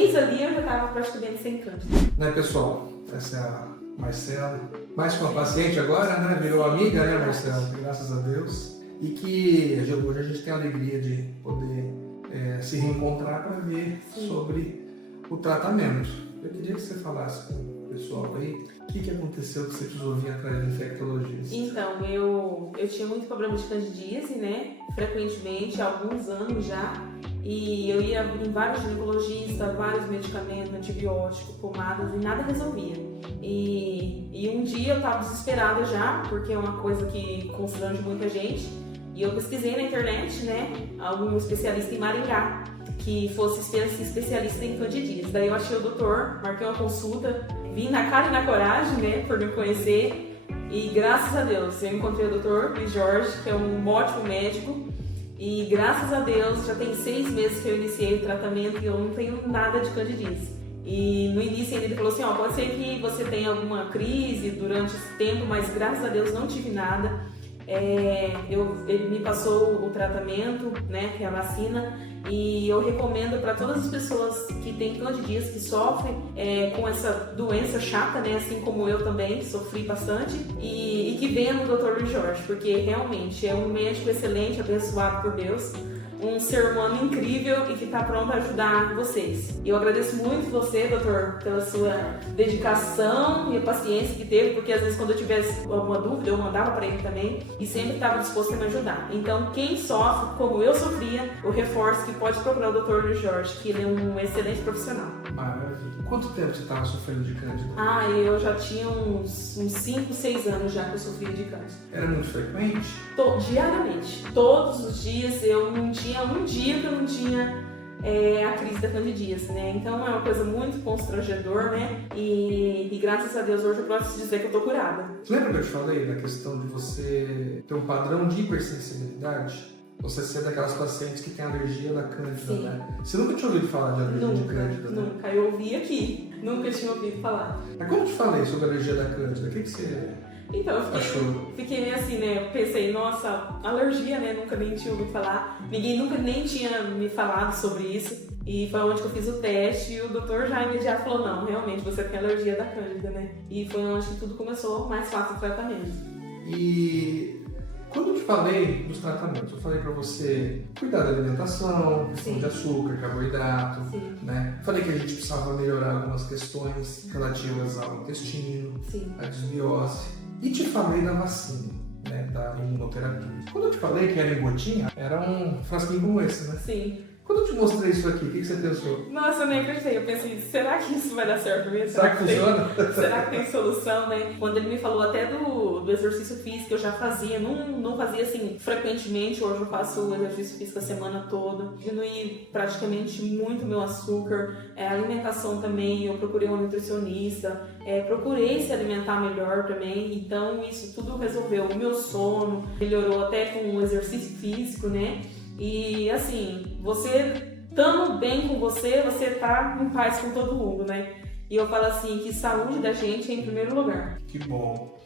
mês ali eu já estava praticamente sem cândida. Né, pessoal? Essa é a Marcela. Mais que uma paciente agora, né? Virou amiga, né, Marcela? Graças a Deus. E que hoje a gente tem a alegria de poder se reencontrar para ver sobre o tratamento. Eu queria que você falasse com o pessoal aí o que aconteceu que você precisou vir atrás do infectologista. Então, eu tinha muito problema de candidíase, né? Frequentemente, há alguns anos já. E eu ia em vários ginecologistas, vários medicamentos, antibióticos, pomadas, e nada resolvia. E um dia eu estava desesperada já, porque é uma coisa que constrange muita gente. E eu pesquisei na internet, né, algum especialista em Maringá, que fosse especialista em candidíase. Daí eu achei o doutor, marquei uma consulta, vim na cara e na coragem, né, por me conhecer. E graças a Deus, eu encontrei o doutor Luiz Jorge, que é um ótimo médico. E graças a Deus, já tem 6 meses que eu iniciei o tratamento e eu não tenho nada de candidíase. E no início ele falou assim, pode ser que você tenha alguma crise durante esse tempo, mas graças a Deus não tive nada. Ele me passou o tratamento, né, que é a vacina, e eu recomendo para todas as pessoas que têm candidíase, que sofrem com essa doença chata, né, assim como eu também sofri bastante, e que venham no Dr. Luiz Jorge, porque realmente é um médico excelente, abençoado por Deus, um ser humano incrível e que está pronto a ajudar vocês. E eu agradeço muito você, doutor, pela sua dedicação e a paciência que teve, porque às vezes quando eu tivesse alguma dúvida eu mandava para ele também e sempre estava disposto a me ajudar. Então quem sofre, como eu sofria, eu reforço que pode procurar o Dr. Luiz Jorge, que ele é um excelente profissional. Maravilha. Quanto tempo você estava sofrendo de cândida? Eu já tinha uns 5, 6 anos já que eu sofria de cândida. Era muito frequente? Diariamente. Todos os dias, eu não tinha um dia que eu não tinha a crise da candidíase, né? Então é uma coisa muito constrangedora, né? E graças a Deus hoje eu posso dizer que eu tô curada. Lembra que eu te falei da questão de você ter um padrão de hipersensibilidade? Você ser daquelas pacientes que tem alergia da cândida, né? Você nunca tinha ouvido falar de alergia de cândida, né? Nunca. Eu ouvi aqui. Nunca tinha ouvido falar. Mas quando eu te falei sobre a alergia da cândida, o que você então, eu achou? Fiquei meio assim, né? Eu pensei, nossa, alergia, né? Nunca nem tinha ouvido falar. Ninguém nunca nem tinha me falado sobre isso. E foi onde que eu fiz o teste e o doutor já imediato falou, não, realmente, você tem alergia da cândida, né? E foi onde que tudo começou, mais fácil o tratamento. E quando eu te falei dos tratamentos, eu falei pra você cuidar da alimentação, questão de açúcar, carboidrato, né? Falei que a gente precisava melhorar algumas questões relativas ao intestino, à desbiose. E te falei da vacina, né? Da imunoterapia. Quando eu te falei que era em gotinha, era um frasquinho como esse, né? Sim. Quando eu te mostrei isso aqui, o que você pensou? Nossa, eu nem acreditei. Eu pensei, será que isso vai dar certo mesmo? Será que funciona? Será que tem solução, né? Quando ele me falou até do exercício físico, eu já fazia, não fazia assim frequentemente, hoje eu faço o exercício físico a semana toda. Diminui praticamente muito o meu açúcar, a alimentação também, eu procurei uma nutricionista, procurei se alimentar melhor também, então isso tudo resolveu. O meu sono melhorou até com o exercício físico, né? E assim, você estando bem com você tá em paz com todo mundo, né? E eu falo assim, que saúde da gente é em primeiro lugar. Que bom.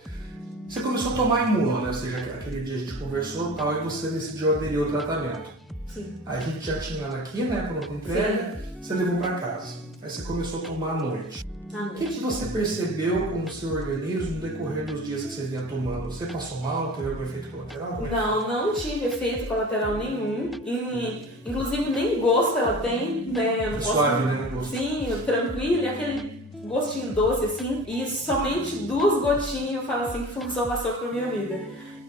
Você começou a tomar imuno, né? Ou seja, aquele dia a gente conversou e tal, e você decidiu aderir ao tratamento. Sim. A gente já tinha ela aqui, né? Quando eu entrega, você levou pra casa. Aí você começou a tomar à noite. O que você percebeu com o seu organismo no decorrer dos dias que você vinha tomando? Você passou mal? Teve algum efeito colateral? Não tive efeito colateral nenhum. Inclusive nem gosto ela tem, né? Eu não suave, né? Gosto. Sim, tranquilo, aquele gostinho doce assim. E somente 2 gotinhas eu falo assim que foi salvação pra minha vida.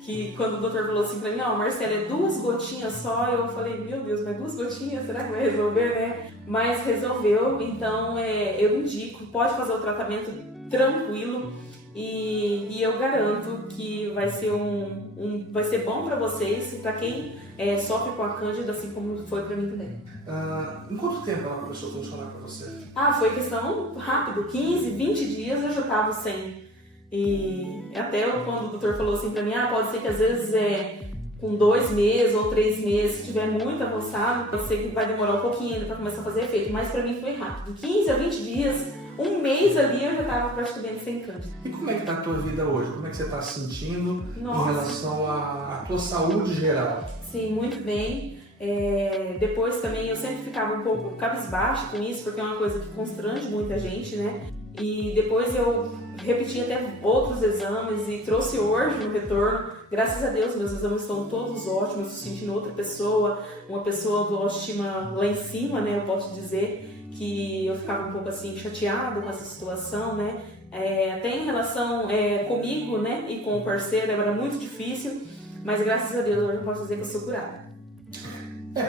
Que quando o doutor falou assim pra mim, não, Marcela, 2 gotinhas só, eu falei, meu Deus, mas 2 gotinhas, será que vai resolver, né? Mas resolveu, então eu indico, pode fazer o tratamento tranquilo e eu garanto que vai ser vai ser bom pra vocês e pra quem sofre com a cândida, assim como foi pra mim também. Em quanto tempo ela começou a funcionar pra você? Foi questão rápido, 15, 20 dias eu já tava sem. E até quando o doutor falou assim pra mim, pode ser que às vezes com 2 meses ou 3 meses, se tiver muito avançado, pode ser que vai demorar um pouquinho ainda pra começar a fazer efeito, mas pra mim foi rápido. 15 a 20 dias, 1 mês ali eu já tava praticamente sem cândida. E como é que tá a tua vida hoje? Como é que você tá se sentindo Nossa. em relação à tua saúde geral? Sim, muito bem. Depois também eu sempre ficava um pouco cabisbaixa com isso, porque é uma coisa que constrange muita gente, né? E depois eu repeti até outros exames e trouxe hoje no retorno. Graças a Deus, meus exames estão todos ótimos, estou sentindo outra pessoa, uma pessoa do autoestima lá em cima, né? Eu posso dizer que eu ficava um pouco assim chateada com essa situação, né? Até em relação comigo, né? E com o parceiro era muito difícil, mas graças a Deus hoje eu posso dizer que eu sou curada.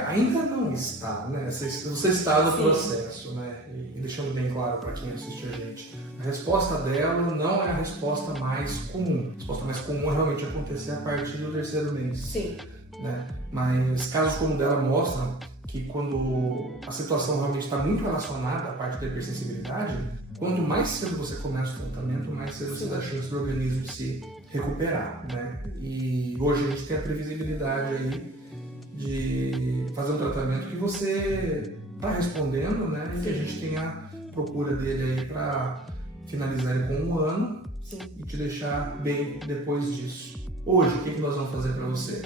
Ainda não está, né? Você está no processo, né? E deixando bem claro para quem assiste a gente, a resposta dela não é a resposta mais comum. A resposta mais comum é realmente acontecer a partir do 3º mês. Sim. Né? Mas casos como o dela mostram que quando a situação realmente está muito relacionada à parte da hipersensibilidade, quanto mais cedo você começa o tratamento, mais cedo você dá chance do organismo de se recuperar, né? E hoje a gente tem a previsibilidade aí de fazer um tratamento que você está respondendo, né? E que a gente tem a procura dele aí para finalizar ele com 1 ano. Sim. E te deixar bem depois disso. Hoje, o que nós vamos fazer para você?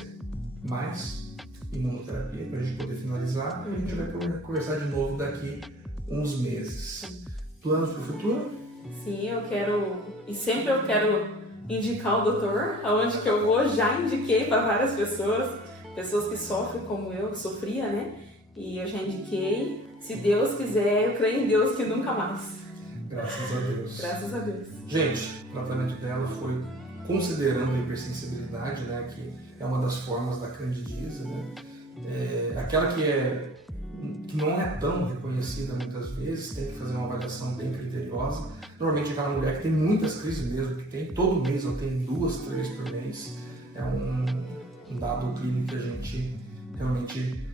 Mais imunoterapia para a gente poder finalizar. A gente vai conversar de novo daqui uns meses. Planos para o futuro? Sim, eu quero, e sempre eu quero indicar o doutor, aonde que eu vou, já indiquei para várias pessoas que sofrem como eu, que sofria, né? E eu já indiquei. Se Deus quiser, eu creio em Deus que nunca mais. Graças a Deus. Graças a Deus. Gente, o tratamento dela foi considerando a hipersensibilidade, né? Que é uma das formas da candidíase, né? Aquela que não é tão reconhecida muitas vezes, tem que fazer uma avaliação bem criteriosa. Normalmente aquela mulher que tem muitas crises mesmo, que tem todo mês ou tem 2, 3 por mês, é um dado clínico que a gente realmente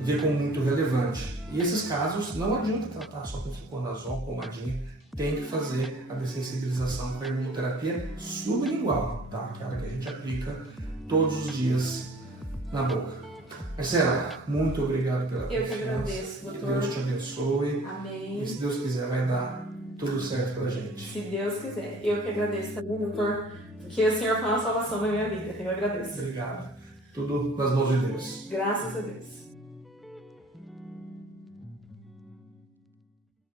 vê como muito relevante. E esses casos não adianta tratar só com fluconazol, pomadinha, tem que fazer a dessensibilização com a imunoterapia sublingual, tá? Aquela que a gente aplica todos os dias na boca. Marcela, muito obrigado pela confiança. Eu que agradeço, doutor. Que Deus te abençoe. Amém. E se Deus quiser, vai dar tudo certo pra gente. Se Deus quiser. Eu que agradeço também, doutor, porque o Senhor foi uma salvação na minha vida. Eu agradeço. Obrigado. Tudo nas mãos de Deus. Graças a Deus.